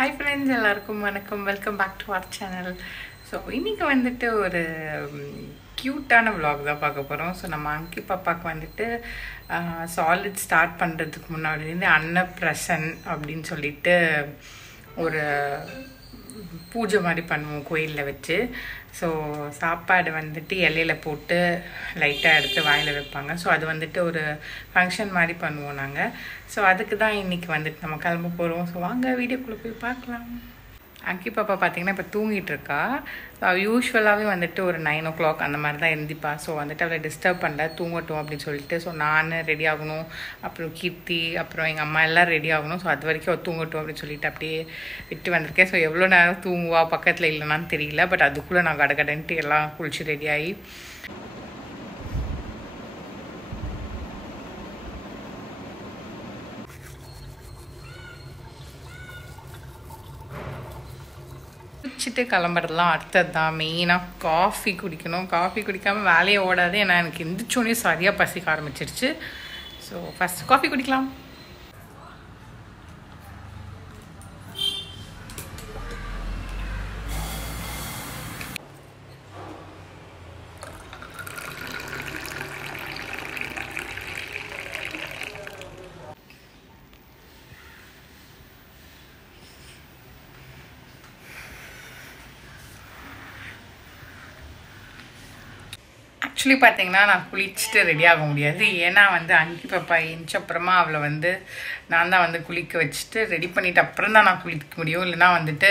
Hi friends, எல்லாருக்கும் வணக்கம். Welcome back to our channel. So இன்றைக்கி வந்துட்டு ஒரு க்யூட்டான vlog தான் பார்க்க போகிறோம். ஸோ நம்ம அங்கி பாப்பாவுக்கு வந்துட்டு சாலிட் ஸ்டார்ட் பண்ணுறதுக்கு முன்னாடிலேருந்து அன்னப்பிரசன் அப்படின்னு சொல்லிட்டு ஒரு பூஜை மாதிரி பண்ணுவோம் கோயிலில் வச்சு. ஸோ சாப்பாடு வந்துட்டு இலையில போட்டு லைட்டாக எடுத்து வாயில் வைப்பாங்க. ஸோ அது வந்துட்டு ஒரு ஃபங்க்ஷன் மாதிரி பண்ணுவோம் நாங்கள். ஸோ அதுக்கு தான் இன்றைக்கி வந்துட்டு நம்ம கிளம்ப போகிறோம். ஸோ வாங்க வீடியோக்குள்ளே போய் பார்க்கலாம். அங்கி பாப்பா பார்த்தீங்கன்னா இப்போ தூங்கிட்டு இருக்கா. யூஸ்வலாகவே வந்துட்டு ஒரு 9 o'clock அந்த மாதிரி தான் எழுந்திப்பா. ஸோ வந்துட்டு அவளை டிஸ்டர்ப் பண்ணல, தூங்கட்டும் அப்படின்னு சொல்லிட்டு. ஸோ நான் ரெடி ஆகணும், அப்புறம் கீர்த்தி, அப்புறம் எங்கள் அம்மா எல்லாம் ரெடி ஆகணும். ஸோ அது வரைக்கும் அவள் தூங்கட்டும் அப்படின்னு சொல்லிட்டு அப்படியே விட்டு வந்திருக்கேன். ஸோ எவ்வளோ நேரம் தூங்குவா பக்கத்தில் இல்லைனான்னு தெரியல. பட் அதுக்குள்ளே நான் கடகடன்ட்டு எல்லாம் குளிச்சு ரெடி ஆகி குடிச்சிட்டு கிளம்புறதுலாம் அடுத்தது தான். மெயினாக காஃபி குடிக்கணும். காஃபி குடிக்காமல் வேலையை ஓடாது. ஏன்னா எனக்கு எந்திரிச்சோடனே சரியாக பசிக்க ஆரம்பிச்சிருச்சு. ஸோ ஃபஸ்ட் காஃபி குடிக்கலாம். ஆக்சுவலி பார்த்தீங்கன்னா நான் குளிச்சுட்டு ரெடி ஆக முடியாது. ஏன்னா வந்து அங்கி பாப்பா எழுந்த அப்புறமா அவளை வந்து நான் தான் வந்து குளிக்க வச்சுட்டு ரெடி பண்ணிவிட்டு அப்புறம் தான் நான் குளிக்க முடியும். இல்லைனா வந்துட்டு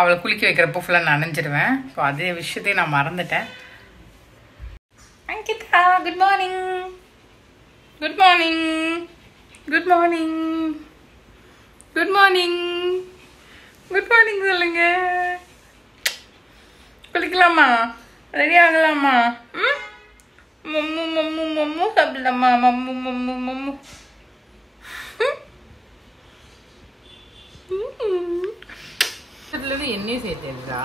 அவளை குளிக்க வைக்கிறப்போ ஃபுல்லாக நனைஞ்சிடுவேன். ஸோ அதே விஷயத்தையும் நான் மறந்துட்டேன். Ankita, good morning. Good morning. Good morning. Good morning. Good morning சொல்லுங்க. குளிக்கலாமா? ரெடி ஆகலாமா? மம்மு மம்மு மம்மு சாப்பிடலாமா? மம்மு மம்மு மம்மு. இதுல எண்ணெய் சேர்த்தா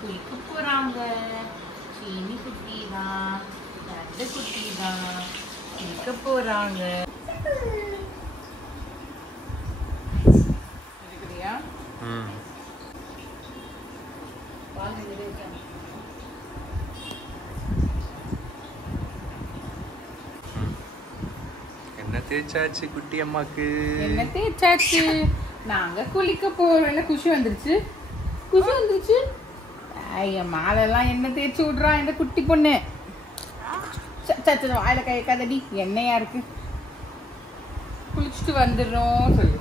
குளிக்க போறாங்க. சீனி குட்டி தான், ரெண்டு குட்டி தான் குளிக்க போறாங்க. என்ன தேய்ச்சாச்சு குட்டி அம்மாக்கு? என்ன தேய்ச்சாச்சு? நாங்க குளிக்க போறோம். குஷி வந்துருச்சு, குஷி வந்துருச்சு. ஐயா மாலெல்லாம் என்ன தேய்ச்சி விடுறா இந்த குட்டி பொண்ணு. வாயில கை கதடி எண்ணெயா இருக்கு. குளிச்சுட்டு வந்துடுறோம் சொல்லு.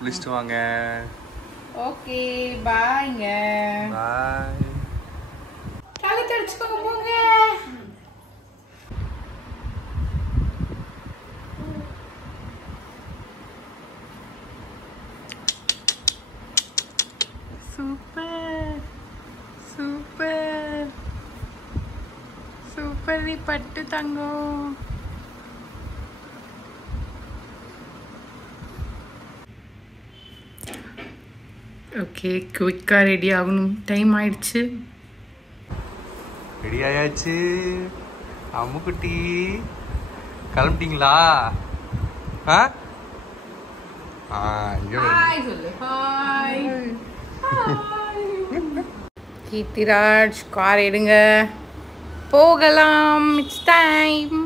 குளிச்சுட்டு வாங்க. ஓகே பாய்ங்க. பாய். காலை தடிச்சுக்கோங்க போங்க. சூப்பர் சூப்பர் சூப்பர் பட்டு தங்கம். ஓகே குயிக்காக ரெடி ஆகணும், டைம் ஆயிடுச்சு. ரெடி ஆயாச்சு. அம்முக்குட்டி கிளம்பிட்டீங்களா? ஹாய் சொல்லு. ஹாய் கீர்த்திராஜ் கார் எடுங்க, போகலாம். It's time.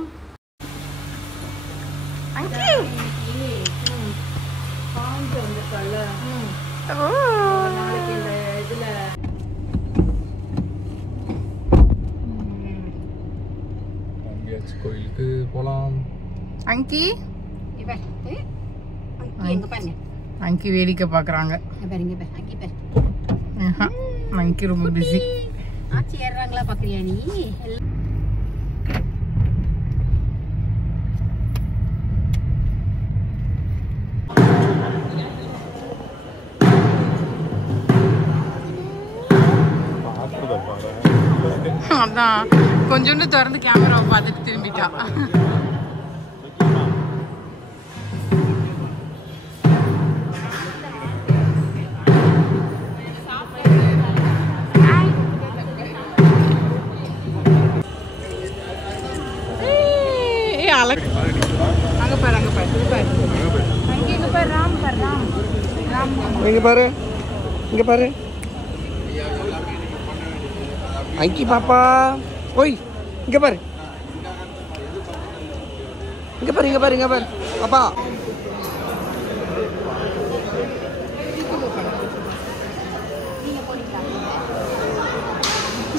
கோயிலுக்கு போலாம். அங்கி அங்கி வேடிக்கை பாக்குறாங்க. அங்கி ரொம்ப பிஸி. ஆச்சி ஏறாங்களா பாக்குறியா நீ? பாக்குறத பாரு. அதான் கொஞ்சோண்டு திறந்து கேமராவை பார்த்துட்டு திரும்பிட்டா. அங்க பாரு அங்க பாரு இங்க பாரு ராம் பாரு ராம் ராம் இங்க பாரு இங்க பாரு அங்கி பாப்பா ஓய் இங்க பாரு இங்க பாரு இங்க பாரு இங்க பாரு பாப்பா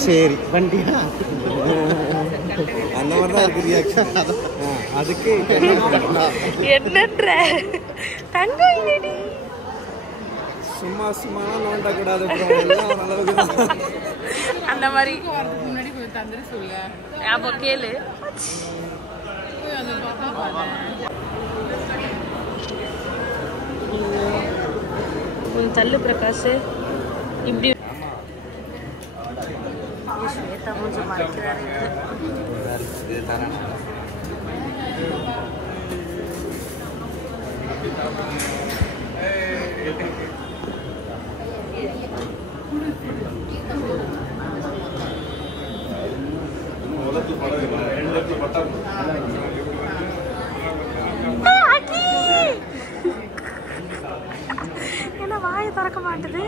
சரி வண்டியா அந்த மாதிரி தான் இருக்கு ரியாக்ஷன். அதுக்கு என்னன்ற தங்கம் இல்லடி சும்மா சும்மா நோண்ட கூடாது அந்த மாதிரி வரதுக்கு முன்னாடி கொஞ்சம் தந்துரு சொல்ல அப்போ கேளு கொஞ்சம் தள்ளு பிரகாஷ். இப்படி ஸ்வேதா கொஞ்சம் மறைக்கிறாரு. என்ன வாயை திறக்க மாட்டுது.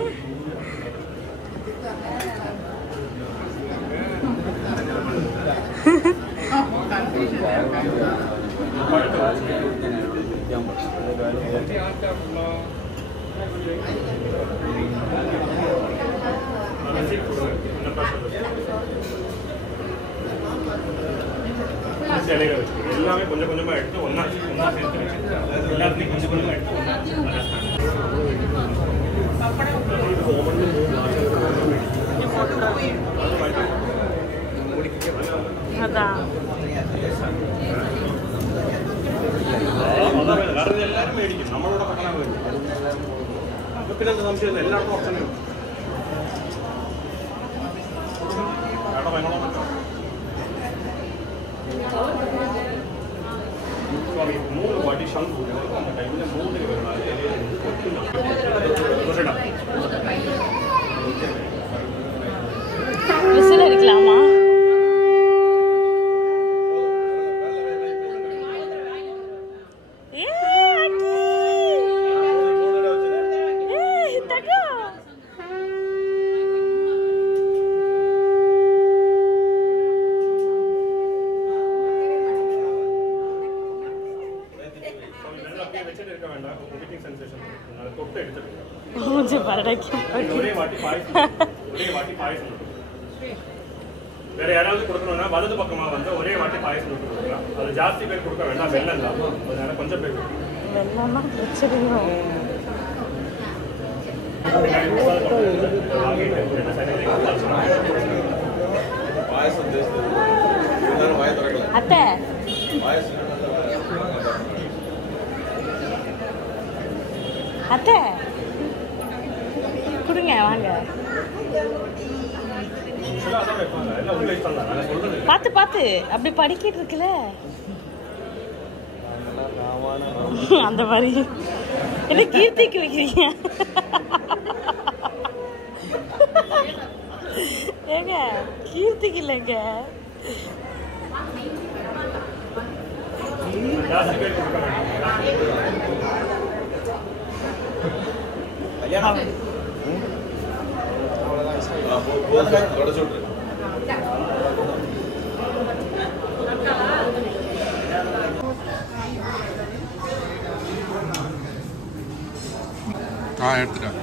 எல்லாமே கொஞ்சம் கொஞ்சமா எடுத்து ஒன்னா சேர்த்து வச்சு எல்லாத்தையும் கொஞ்சம் கொஞ்சமா எடுத்து வர்றது எல்லாருமே அடிக்கும். நம்மளோட பக்கம் பின்ன சம்சயம் எல்லாருக்கும் ஆப்ஷன் இருக்கும். மூணு வாட்டி ஷங்கு அந்த டைம்ல மூணு விசில் அடிக்கலாமா? வேற யாராவது கொடுக்கணும்னா வலது பக்கமா வந்து ஒரே வாட்டி பாயசம் கொடுக்கலாம். அது ஜாஸ்தி பேர் கொடுக்க வேண்டாம், வெள்ளம் தான். அதனால கொஞ்சம் பேர் அத்தை அத்தை கொடுங்க வாங்க. பார்த்து பார்த்து அப்படி படிக்கிட்டு இருக்குல்ல அந்த மாதிரி என்ன கீர்த்திக்கு வைக்கிறீங்க? ஏங்க கீர்த்திக்கு இல்லைங்க. எடுத்துட்டேன்.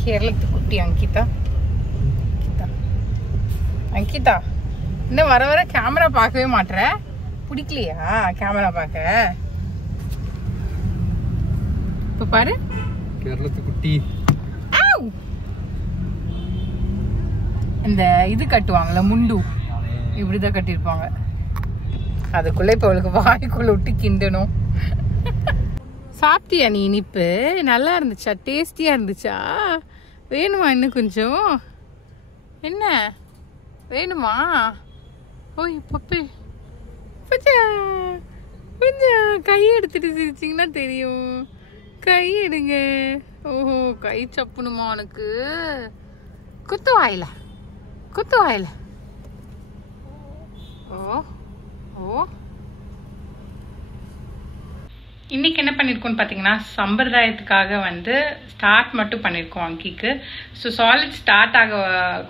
கேரளத்து குட்டி அங்கிதா. அங்கிதா இன்னும் வர வர கேமரா பார்க்கவே மாட்டேற. பிடிக்கலையா கேமரா பார்க்க? இப்ப பாரு கேரளத்து குட்டி. இந்த இது கட்டுவாங்கல்ல முண்டு, இப்படிதான் கட்டியிருப்பாங்க. அதுக்குள்ள இப்ப அவளுக்கு வாய்க்குள்ள விட்டு கிண்டணும். சாப்பிட்டியா நீ இனிப்பு? நல்லா இருந்துச்சா? டேஸ்டியா இருந்துச்சா? வேணுமா இன்னும் கொஞ்சம்? என்ன வேணுமா? ஓய் பப்பி கொஞ்சம் கொஞ்சம் கை எடுத்துட்டு சிரிச்சிங்கன்னா தெரியும். கை எடுங்க. ஓஹோ கை சப்புணுமா உனக்கு? குத்து வாயில குத்து வாயில. ஓ ஓ இன்னைக்கு என்ன பண்ணியிருக்கோம்னு பார்த்தீங்கன்னா சம்பிரதாயத்துக்காக வந்து ஸ்டார்ட் மட்டும் பண்ணியிருக்கோம் அங்கிக்கு. ஸோ சாலிட் ஸ்டார்ட் ஆக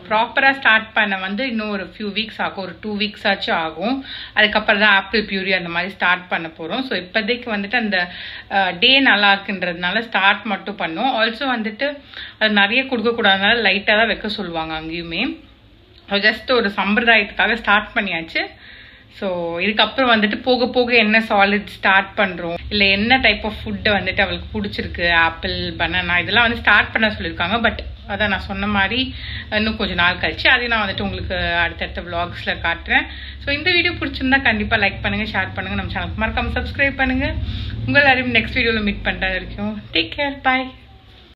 ப்ராப்பராக ஸ்டார்ட் பண்ண வந்து இன்னும் ஒரு ஃபியூ வீக்ஸ் ஆகும், ஒரு 2 வீக்ஸ் ஆச்சும் ஆகும். அதுக்கப்புறம் தான் ஆப்பிள் பியூரி அந்த மாதிரி ஸ்டார்ட் பண்ண போகிறோம். ஸோ இப்போதைக்கு வந்துட்டு அந்த டே நல்லா இருக்குன்றதுனால ஸ்டார்ட் மட்டும் பண்ணோம். ஆல்சோ வந்துட்டு அது நிறைய கொடுக்கக்கூடாதனால லைட்டாக தான் வைக்க சொல்லுவாங்க அங்கேயுமே. ஜஸ்ட் ஒரு சம்பிரதாயத்துக்காக ஸ்டார்ட் பண்ணியாச்சு. ஸோ இதுக்கப்புறம் வந்துட்டு போக போக என்ன சாலிட் ஸ்டார்ட் பண்ணுறோம், இல்லை என்ன டைப் ஆஃப் ஃபுட்டை வந்துட்டு அவளுக்கு பிடிச்சிருக்கு, ஆப்பிள் பனானா இதெல்லாம் வந்து ஸ்டார்ட் பண்ண சொல்லியிருக்காங்க. பட் அதான் நான் சொன்ன மாதிரி இன்னும் கொஞ்சம் நாள் கழிச்சு அதையும் நான் வந்துட்டு உங்களுக்கு அடுத்தடுத்த விளாக்ஸில் காட்டுறேன். ஸோ இந்த வீடியோ பிடிச்சிருந்தா கண்டிப்பாக லைக் பண்ணுங்கள், ஷேர் பண்ணுங்கள், நம்ம சேனலுக்கு மறக்காமல் சப்ஸ்கிரைப் பண்ணுங்கள். உங்கள் எல்லாரையும் நெக்ஸ்ட் வீடியோவில் மீட் பண்ணுறது வரைக்கும் டேக் கேர், பாய்.